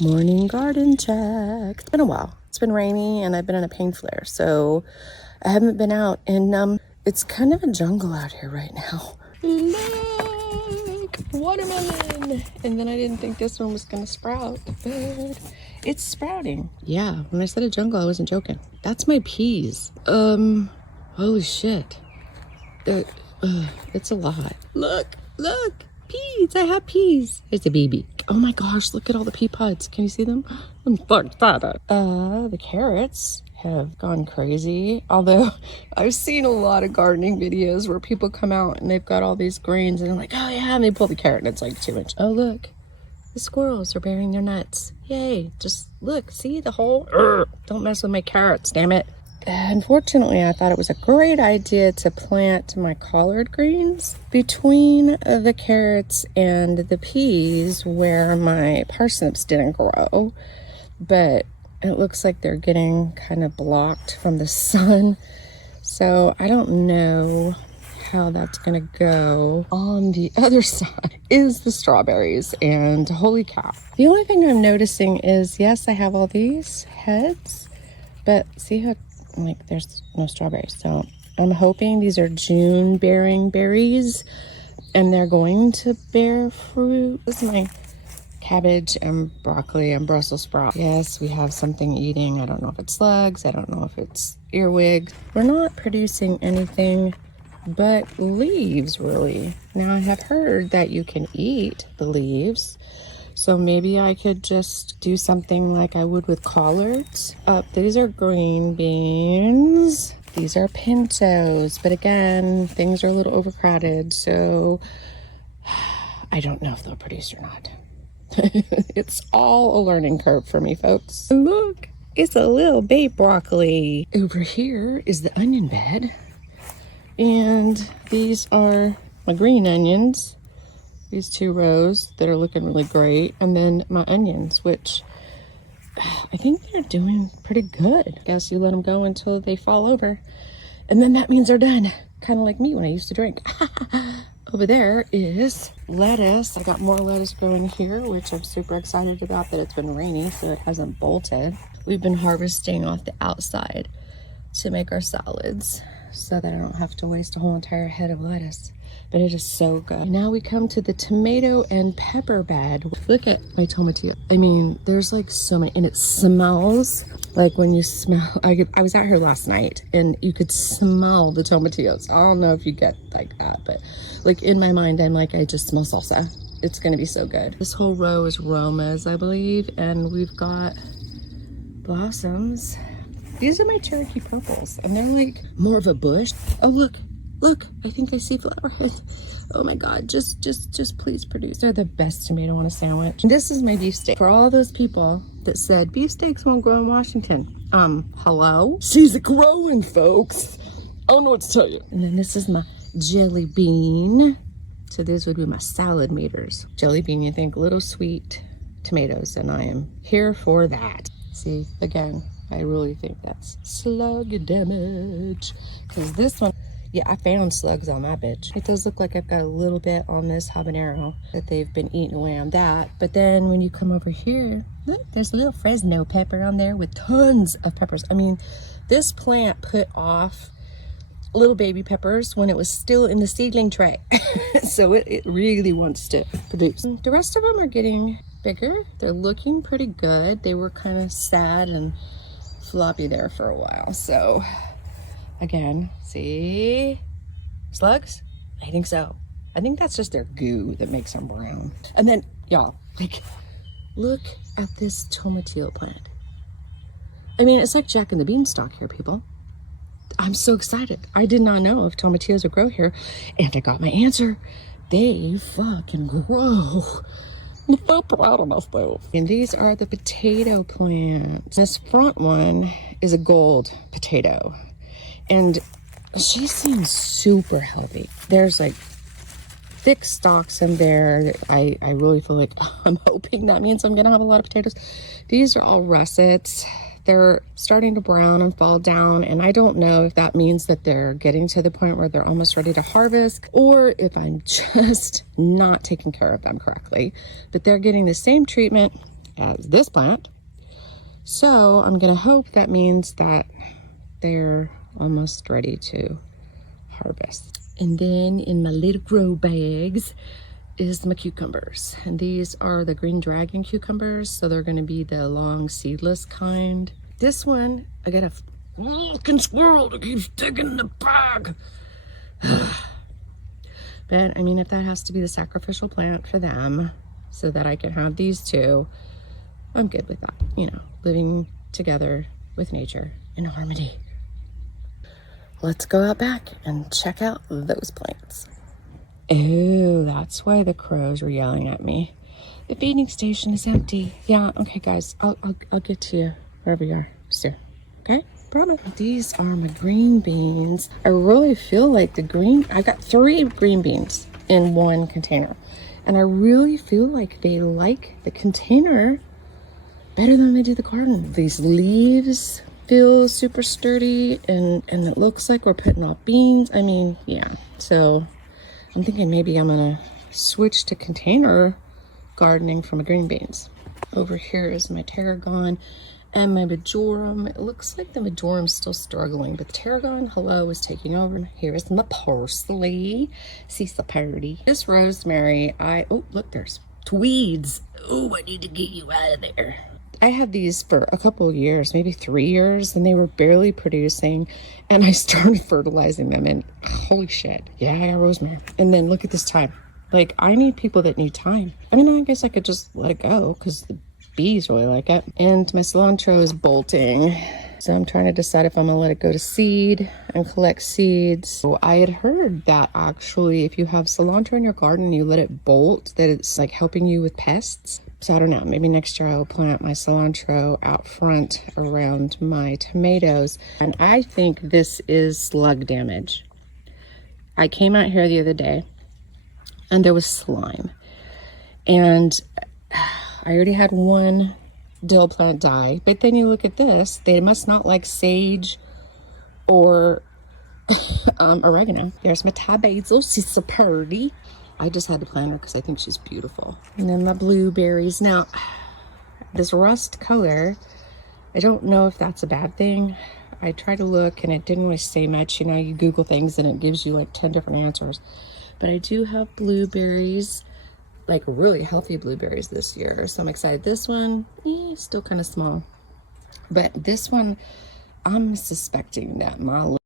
Morning garden check. It's been a while. It's been rainy and I've been in a pain flare, so I haven't been out, and it's kind of a jungle out here right now. Look, watermelon. And then I didn't think this one was gonna sprout, but it's sprouting. Yeah, when I said a jungle, I wasn't joking. That's my peas. Holy shit. It's a lot. Look. Peas, I have peas. It's a baby. Oh my gosh, look at all the pea pods. Can you see them? I'm so excited. The carrots have gone crazy. Although I've seen a lot of gardening videos where people come out and they've got all these greens and they're like, oh yeah, and they pull the carrot and it's like 2 inches. Oh look, the squirrels are bearing their nuts. Yay, just look, see the hole? Don't mess with my carrots, damn it. Unfortunately, I thought it was a great idea to plant my collard greens between the carrots and the peas where my parsnips didn't grow, but it looks like they're getting kind of blocked from the sun, so I don't know how that's gonna go. On the other side is the strawberries, and holy cow. The only thing I'm noticing is, yes, I have all these heads, but see how like there's no strawberries, so I'm hoping these are June bearing berries and they're going to bear fruit. This is my cabbage and broccoli and Brussels sprout. Yes, we have something eating. I don't know if it's slugs, I don't know if it's earwigs. We're not producing anything but leaves, really. Now I have heard that you can eat the leaves, so maybe I could just do something like I would with collards. These are green beans. These are pintos. But again, things are a little overcrowded, so I don't know if they'll produce or not. It's all a learning curve for me, folks. Look, it's a little baby broccoli. Over here is the onion bed. And these are my green onions. These 2 rows that are looking really great, and then my onions, which I think they're doing pretty good. Guess you let them go until they fall over, and then that means they're done. Kind of like me when I used to drink. Over there is lettuce. I got more lettuce growing here, which I'm super excited about, that it's been rainy so it hasn't bolted. We've been harvesting off the outside to make our salads so that I don't have to waste a whole entire head of lettuce. But it is so good. Now we come to the tomato and pepper bed. Look at my tomatillo. I mean, there's like so many, and it smells like when you smell, I was out here last night and you could smell the tomatillos. I don't know if you get like that, but like in my mind, I'm like, I just smell salsa. It's gonna be so good. This whole row is Romas, I believe, and we've got blossoms. These are my Cherokee purples, and they're like more of a bush. Oh, look, I think I see flower heads. Oh my God, just please produce. They're the best tomato on a sandwich. This is my beefsteak. For all those people that said beefsteaks won't grow in Washington. Hello? She's growing, folks. I don't know what to tell you. And then this is my jelly bean. So these would be my salad meters. Jelly bean, you think little sweet tomatoes, and I am here for that. See, again, I really think that's slug damage. Because this one, yeah, I found slugs on that bitch. It does look like I've got a little bit on this habanero that they've been eating away on that. But then when you come over here, look, there's a little Fresno pepper on there with tons of peppers. I mean, this plant put off little baby peppers when it was still in the seedling tray. So it really wants to produce. The rest of them are getting bigger. They're looking pretty good. They were kind of sad and floppy there for a while. So again, see slugs? I think so. I think that's just their goo that makes them brown. And then y'all, like, look at this tomatillo plant. I mean, it's like Jack and the Beanstalk here, people. I'm so excited. I did not know if tomatillos would grow here, and I got my answer. They fucking grow. I'm so proud of myself. And these are the potato plants. This front one is a gold potato, and she seems super healthy. There's like thick stalks in there. I really feel like I'm hoping that means I'm gonna have a lot of potatoes. These are all russets. They're starting to brown and fall down, and I don't know if that means that they're getting to the point where they're almost ready to harvest, or if I'm just not taking care of them correctly. But they're getting the same treatment as this plant. So I'm gonna hope that means that they're almost ready to harvest. And then in my little grow bags is my cucumbers. And these are the green dragon cucumbers. So they're gonna be the long seedless kind. This one, I got a fucking squirrel that keeps digging in the bag. But I mean, if that has to be the sacrificial plant for them so that I can have these two, I'm good with that. You know, living together with nature in harmony. Let's go out back and check out those plants. Oh, that's why the crows were yelling at me. The feeding station is empty. Yeah, okay guys, I'll get to you wherever you are soon. Okay? Promise. These are my green beans. I really feel like I got 3 green beans in one container. And I really feel like they like the container better than they do the garden. These leaves feel super sturdy and it looks like we're putting off beans. I mean, yeah. So I'm thinking maybe I'm gonna switch to container gardening for my green beans. Over here is my tarragon and my majoram. It looks like the majoram's still struggling, but tarragon, hello, is taking over. Here is my parsley. See the party. This rosemary, oh, look, there's tweeds. Oh, I need to get you out of there. I had these for a couple of years, maybe 3 years, and they were barely producing. And I started fertilizing them, and holy shit, yeah, I got rosemary. And then look at this time. Like, I need people that need time. I mean, I guess I could just let it go because the bees really like it. And my cilantro is bolting. So I'm trying to decide if I'm gonna let it go to seed and collect seeds. So I had heard that actually if you have cilantro in your garden and you let it bolt, that it's like helping you with pests. So I don't know, maybe next year I will plant my cilantro out front around my tomatoes. And I think this is slug damage. I came out here the other day and there was slime. And I already had one dill plant die, but then you look at this, they must not like sage or oregano. There's my Thai basil, she's so pretty. I just had to plant her because I think she's beautiful. And then my blueberries. Now, this rust color, I don't know if that's a bad thing. I tried to look and it didn't really say much. You know, you Google things and it gives you like 10 different answers. But I do have blueberries, like really healthy blueberries this year. So I'm excited. This one, still kind of small. But this one, I'm suspecting that my